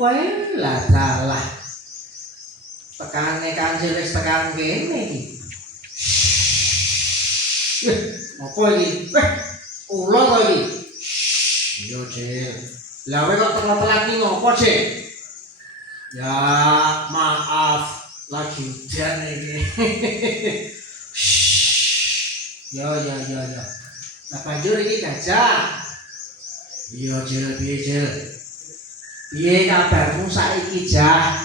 Wae lah dalah tekane Kanjeng wis tekan kene iki. Apa iki? Ulo to iki. Yo, Cil. Lah kowe kok telat-telat iki ngopo, Cil? Ya, maaf, lagi hujan iki. Ya. Lah banjur iki gajah. Iya, Cil, piye, Cil? Piye kabarmu saiki, Jah?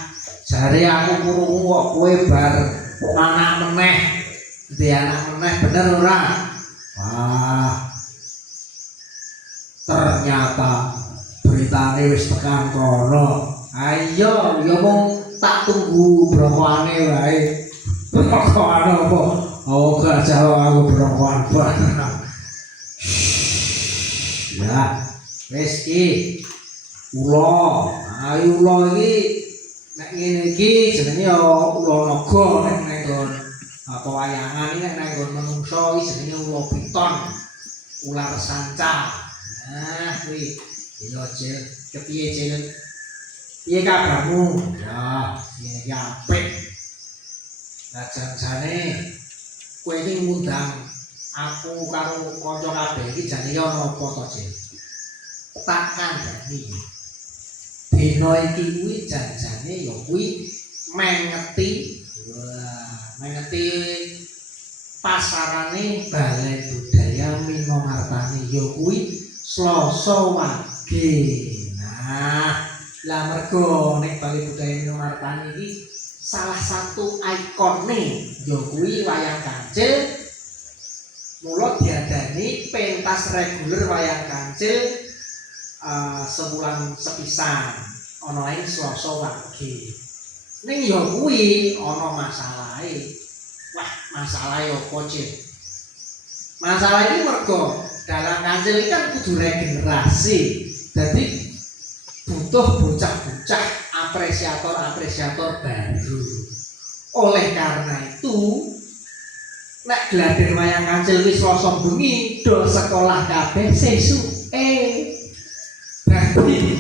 Jare aku krungu kok kowe bar anak meneh. Dadi anak meneh bener ora? Wah. Ternyata beritane wis tekan kono. Ayo, ya mung tak tunggu brokone wae. Brokone apa? Oh, gajah aku brokoan bareng. Ya, wis iki. Ula, ayo ula iki nek ngene iki jenenge ya ula naga nek nggon apa wayangan iki nek nggon menungso iki jenenge ula piton, ular sanca. Nah, kuwi iya Cil, kepiye Cil? Piye kabarmu? Ya, ngene iki apik. Lah jan-jane kowe iki ngundang aku karo kanca kabeh iki jane ana apa to Cil? Tak kandhani. Dina iki kuwi janjane ya kuwi mengeti. Wah, mengeti pasarane Balai Budaya Minomartani ya kuwi Selasa Wage. Nah, lah mergo nek Balai Budaya Minomartani iki salah satu ikone ya kuwi wayang kancil. Mula diadani pentas reguler wayang kancil sebulan sepisan ana ing Selasa Wage. Ning ya kuwi ana masalahe. Wah, masalahe apa, Cil? Masalah iki mergo dalang kancil iki kan kudu regenerasi. Dadi butuh bocah-bocah apresiator-apresiator baru. Oleh karena itu, nek gladen wayang kancil wis Selasa bengi do sekolah kabeh sesuke. Berarti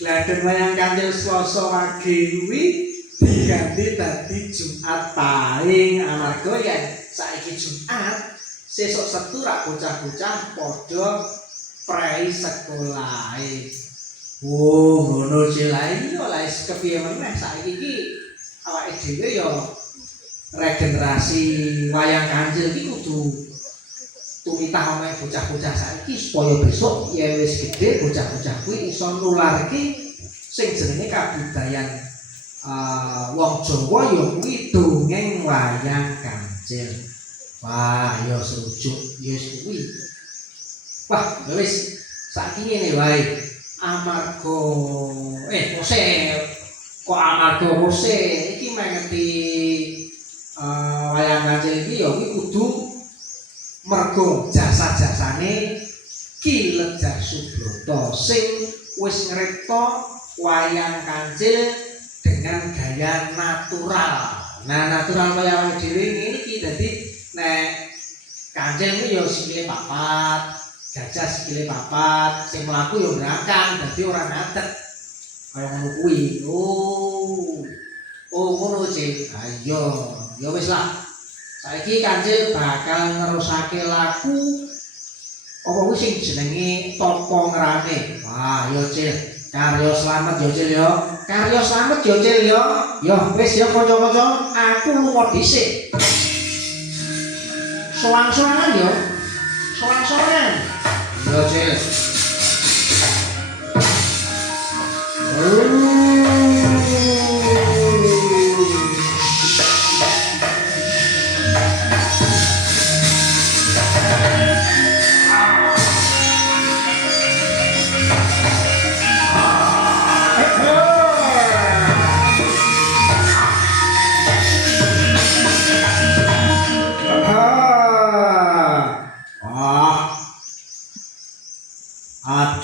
gladen wayang kancil Selasa Wage kuwi diganti dadi Jumat Pahing amarga yen saiki Jumat sesuk Setu rak bocah-bocah padha prei sekolahe. Oh, ngono Cil. Iya lah wis kepiye meneh saiki iki awake dhewe ya regenerasi wayang kancil iki kudu tumitah omeh bocah-bocah saiki supaya besok yen wis gedhe bocah-bocah kuwi iso nularke sing jenenge kabudayan wong Jawa ya kuwi dongeng wayang kancil. Wah, ya serujuk ya kuwi. Wah, ya wis saiki ngene wae. Amarga kok amarga kose iki mengeti wayang kancil iki ya kuwi kudu mergo jasa-jasane Ki Lejah Subroto sing wis ngripta wayang kancil dengan gaya natural. Nah, natural kaya awake dhewe ngene iki dadi nek kancil kuwi ya sikile papat, gajah sikile papat, sing mlaku ya brangkang dadi ora ngadeg. Kaya ngono kuwi. Oh, ngono Cil. Ayo, ya wis lah. Saiki kancil bakal nerusake laku apa kuwi sing jenenge Topo Ngrane. Wah, yo Cil, karya slamet yo Cil yo. Karya slamet yo Cil yo. Yo wis yo kanca-kanca, aku lunga dhisik. Soang-soangan yo. Soang-soangan. Yo Cil.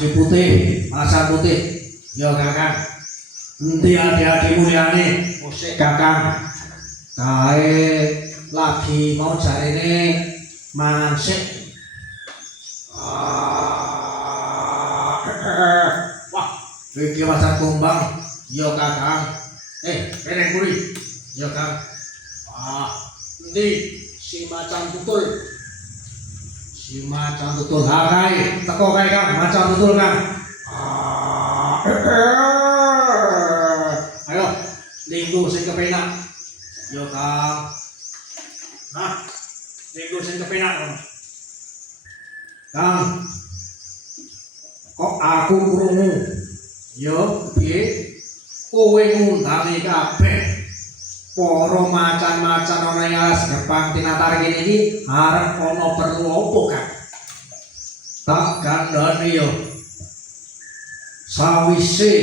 Adi putih, macan putih. Yo Kakang. Endi adi-adi mulyane? Musik Kakang. Kae lagi mau jarine mansik. Wah, iki macan kumbang. Yo Kakang. Kene kuri. Yo Kang. Endi si macan tutul? Si macan tutul. Kae, teko kae Kang, macan tutul Kang. Ayo, linggo sing kepenak. Yo Kang. Linggo sing kepenak. Kang. Kok aku krungu? Yo, piye? Kowe ngundangi kabeh para macan-macan ana ing alas gerbang tinatar kene iki arep ana perlu apa, Kang? Tak kandhani yo. Sawise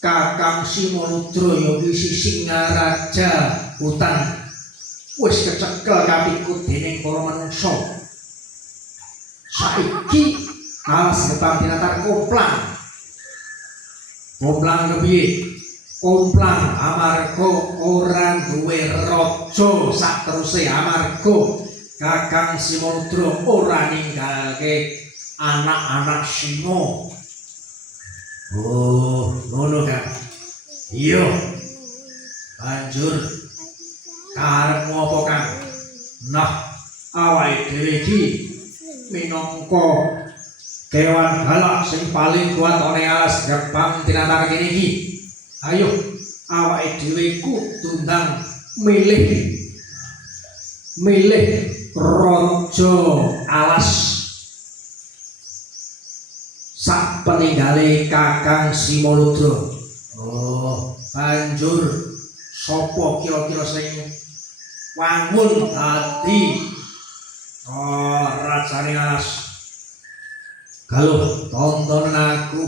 Kakang Simaludra ya wis Singaraja hutan wis kecekel kapikut dening para manungsa. Saiki alas gerbang tinatar komplang. Komplang kepiye? Komplang amarga ora duwe raja sateruse amarga Kakang Simaludra ora ninggalke anak-anak singa. Oh, ngono Kang. Iya. Banjur karepmu apa Kang? Nah, awake dhewe iki minangka kewan galak sing paling kuat ana alas gerbang tinatar kene iki. Ayo, awake dhewe kudu ndang milih raja alas sak peninggale Kakang Simaludra. Oh, banjur sapa kira-kira sing wangun dadi rajane alas? Galuh tontonan aku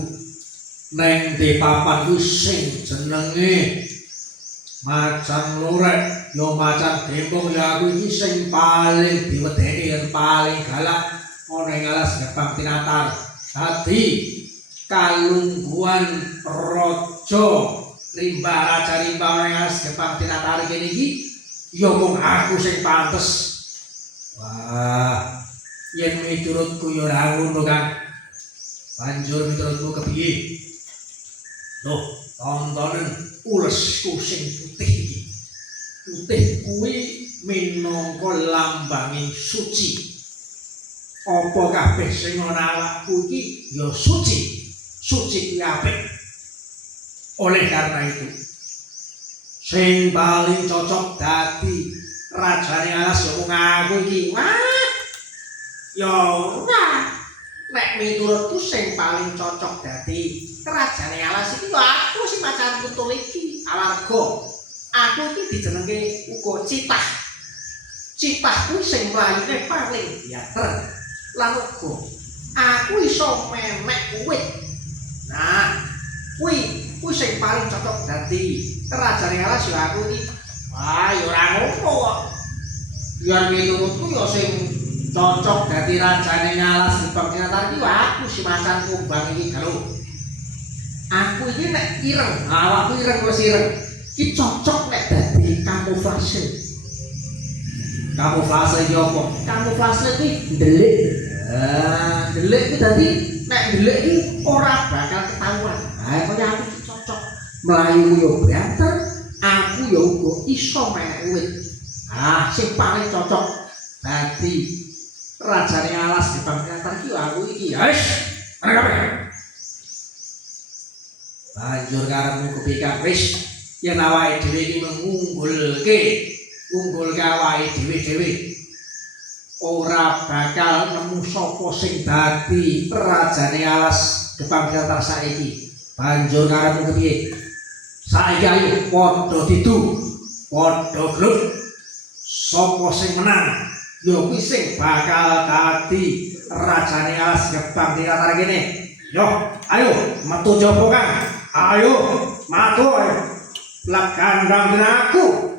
neng di papan ku sing jenenge macan lorek, yo macan dempong ya aku iki sing paling diwedeni lan paling galak ana ing alas gerbang tinatar. Dadi kalungguhan raja raja rimba ana ing alas gerbang tinatar kene iki yo mung aku sing pantes. Wah, yen miturutku yo ora ngono Kang. Banjur miturutku kepiye? Loh, tontonen ulesku sing putih iki. Putih kuwi minangka lambanging suci. Apa kabeh sing ana awakku iki ya suci. Suci kuwi apik. Oleh karena itu, sing paling cocok dadi rajane alas ya mung aku iki. Wah. Ya ora. Nek miturutku sing paling cocok dadi kerajane alas iki ya aku sing macan tutul iki. Amarga aku iki dijenengke uga citah. Citah kuwi sing mlayune paling diater. Lan uga aku iso memek wit. Nah, kuwi sing paling cocok dadi kerajane alas ya aku iki. Wah, ya ora ngono kok. Ya miturutku ya sing cocok dadi rajane alas gerbang tinatar iki aku si macan kumbang iki galuh. Aku iki nek ireng, awakku ireng wis ireng. Iki cocok nek dadi kamuflase. Kamuflase iki apa? Kamuflase iki ndelik. Ndelik iki dadi nek ndelik iki ora bakal ketahuan. Kaya aku cocok. Mlayu yo banter, aku yo uga iso menek wit. Sing paling cocok dadi rajane alas gerbang tinatar iki aku iki. Wis, ana kabeh. Banjur karepmu kepikan wis yen awake dhewe iki mengunggulke awake dhewe ora bakal nemu sapa sing dadi rajane alas gerbang tinatar saiki. Banjur karepmu kepiye? Saiki ayo padha didu, padha gluk. Sapa sing menang ya kuwi sing bakal dadi rajane alas gerbang tinatar kene. Yo, ayo metu jopo Kang. Ayo, matu ayo. Lak kandang aku.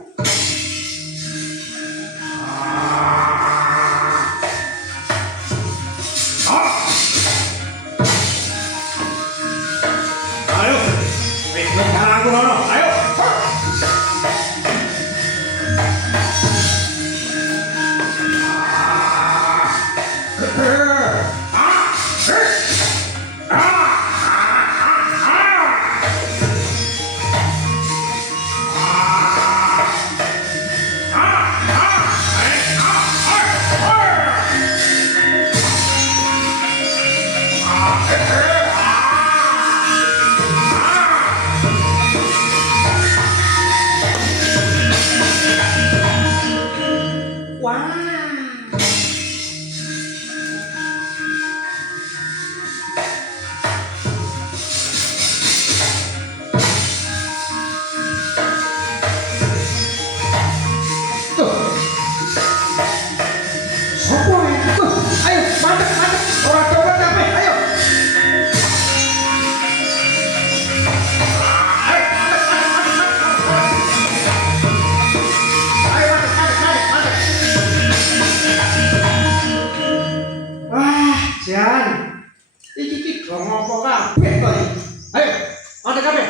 Wah. Tuh, sopo ya? Tuh, ayo mantep mantep. Orang coba capek, ayo. Ayo, ayo mantep mantep mantep mantep. Wah, Jan. Iki dong apa kabeh to iki? Ayo, mantep kabeh.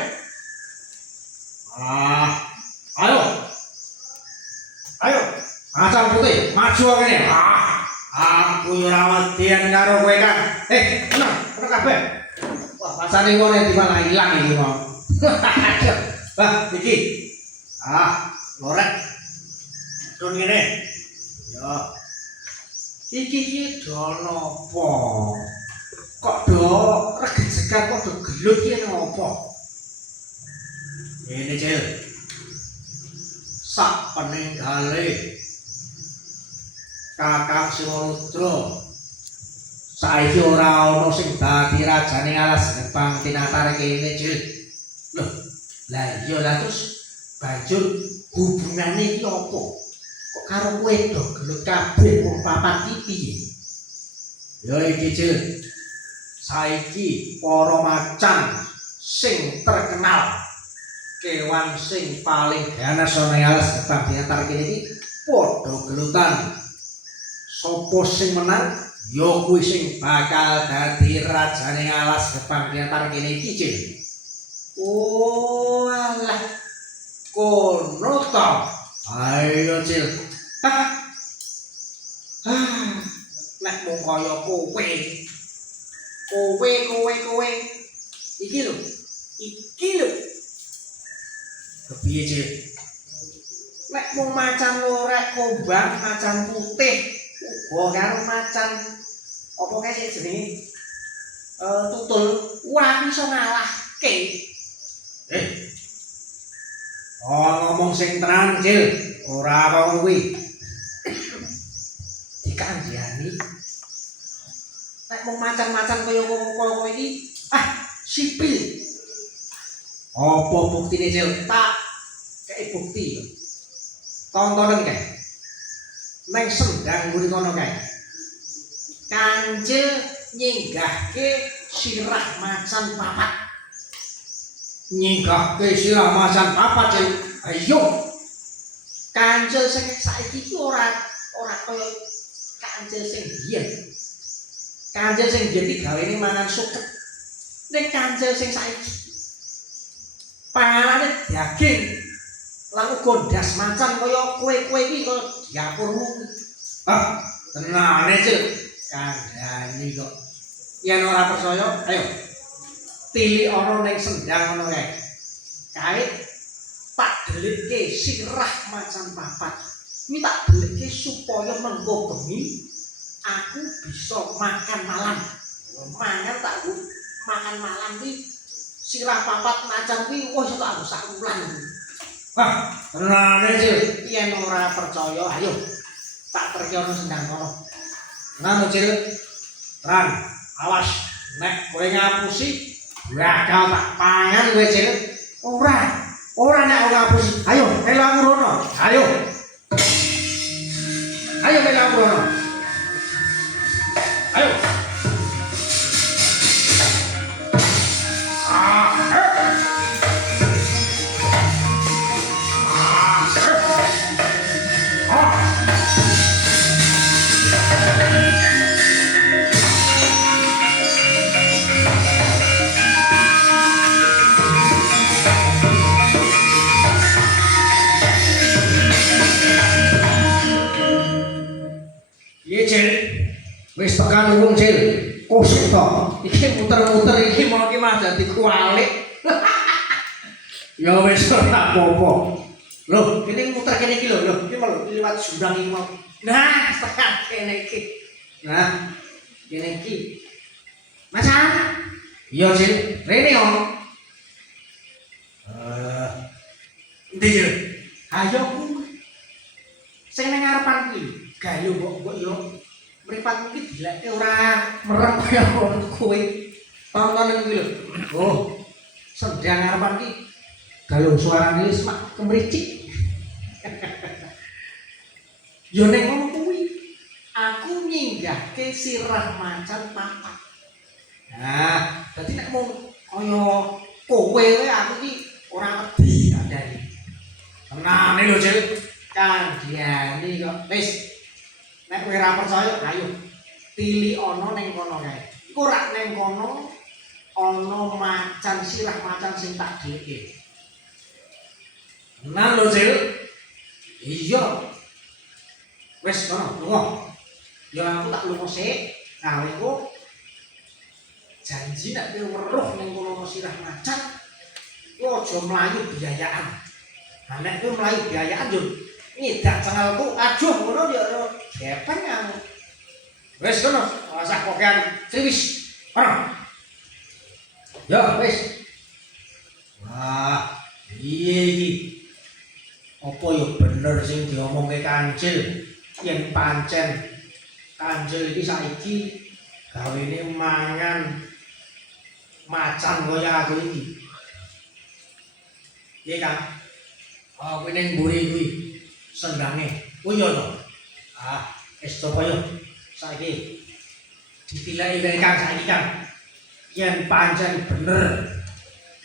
Ah, ayo. Ayo, Macan Putih, maju kene. Aku ora wedian karo kowe kan. Tenang, tenang kabeh. Wah, pasane ngene di malah ilang iki mau. Wah, iki. Lorek. Don ngene. Yo. Iki dono apa? Kok do reget-reget kok do gelut iki ngopo? Ngene, Cil. Sak peninggale Kakang Simaludra saiki ora ana sing dadi rajane alas Gebang Tinatar kene, Cil. Loh, lah iya lah terus banjur hubungane iki apa? Kok karo kowe do gelut kabeh wong papat iki piye? Ya iki, Cil. Saiki para macan sing terkenal kewan sing paling ganas ana ing alas Gebang Tinatar kene iki padha gelutan. Sopo sing menang ya kuwi sing bakal dadi rajane alas Gebang Tinatar kene iki, Cil. Oh alah, kono to. Ayo, Cil. Nek mung kaya kowe. Kowe. Iki lho. Kepiye, Cil? Nek mung macan lorek kombang, macan putih, uga karo macan apa kae sing jenenge? Tutul. Wah, iso ngalahke. Ngomong sing tenan, Cil. Ora apa kuwi. Dikandhani. Nek mung macan-macan kaya kowe iki, sipil. Apa buktine, Cil? Tak kei bukti. Tontonen kae. Neng sendang nguri kono kae. Kancil nyinggahke sirah macan papat. Nyinggahke sirah macan papat, Cil. Ayo. Kancil sing saiki iki ora kaya kancil sing biyen. Kancil sing biyen iki gawene mangan suket. Ning kancil sing saiki panganane daging. Lan uga ndas macan kaya kowe iki kok diapurmu. Tenane, Cil. Kandhani kok. Yen ora percaya, ayo. Tilik ana ning sendang ngono kae. Kae tak delitke sirah macan papat. Kuwi tak delitke supaya mengko bengi aku bisa makan malam. Mangan tak makan malam iki sirah papat macan kuwi wis tak aku sak wulan. Tenane, Cil. Yen ora percaya, ayo. Tak terke ana sendang kono. Ngono, Cil. Ran, awas nek kowe ngapusi bakal tak pangan kowe, Cil. Ora nek ora ngapusi. Ayo, melu aku rono. Ayo. Ayo melu aku rono. Ayo. Cil, Wis tekan wong Cil. Kosek to. Iki muter-muter iki mau ki mah dadi kualik. Ya wis ora apa-apa. Loh, kene muter kene iki lho, iki mau liwat jurang iki mau. Nah, tekan kene iki. Nah, kene iki. Macan. Iya, Cil. Rene yo. Endi yo? Ayo ku. Sing nang ngarepan kuwi. Gayo mbok yo. Mripat iki dileke ora merem kaya ngono kowe. Tonton iki lho. Oh. Sendang ngarepan iki. Gayo suarane wis mak kemricik. Yo nek ngono kuwi aku nyinggahke sirah macan papat. Nah, dadi nek mung kaya kowe wae aku iki ora wedi andani. Tenane lho, Cil. Kandhani kok. Wis. Nek kowe ora percaya, ayo. Tili ana ning kono kae. Iku ora ning kono ana macan sirah macan sing tak dhewe. Tenan lho, Cil. Iya. Wis kono, lunga. Ya aku tak lunga sik. Nah, iku janji nek kowe weruh ning kono sirah macan, kowe aja mlayu biayaan. Nah, nek kowe mlayu biayaan yo nyedak cengelku, aduh ngono yo gepeng aku. Wis kono, usah kokean triwis. Kono. Ya wis. Wah, piye iki? Apa yo bener sing diomongke Kancil yen pancen Kancil iki saiki gawene mangan macan kaya aku iki. Piye Kang? Oh, kuwi ning mburi kuwi sendange. Oh iya to. Ah, wis coba yo. Saiki ditilaki wae Kang saiki Kang. Yen pancen bener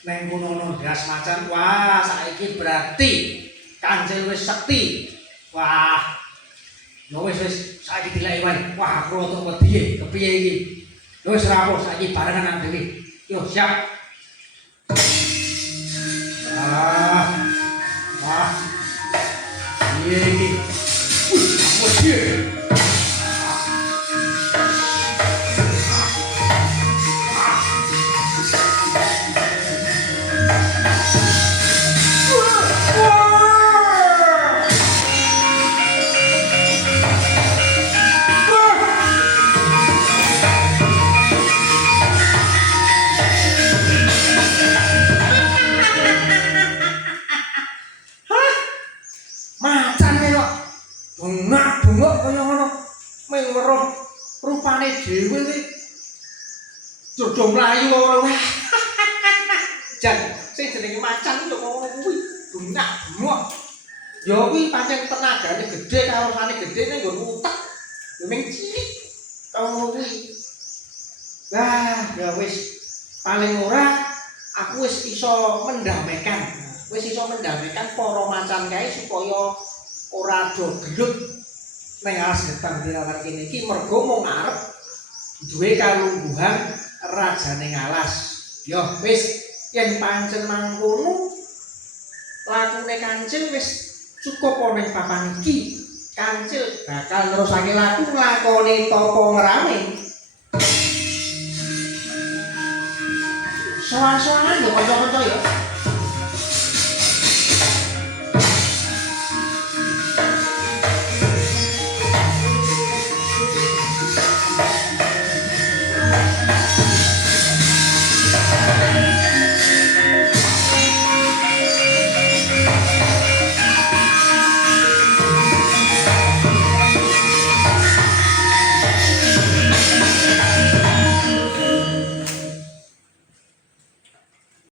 neng kono gas macan, wah saiki berarti Kancil wis sekti. Wah. Ya wis saiki dileki wae. Wah, aku rada wedi kepiye iki. Ya wis ora apa saiki barengan nang dhewe. Yo siap. Wah. Piye iki? Aku wedi. Bengak-bengok kaya ngono. Ming weruh rupane dhewe iki. Dodo mlayu ora. Jan, sing jenenge macan yo ngono kuwi. Bengak-bengok. Ya kuwi pancen tenagane gedhe karosane gedhe ning nggon utek. Yo ming cilik. Ngono kuwi. Wah, ya wis paling ora aku wis iso mendamaikan. Wis iso mendamaikan para macan kae supaya ora do gelut ning alas getang dirawat kene iki mergo mung arep duwe kalungguhan rajane ngalas. Yo wis yen pancen mangkono lakune Kancil wis cukup ning papan iki. Kancil bakal nerusake laku nglakoni tapa ngrame. Soal-soalan yo kanca-kanca yo.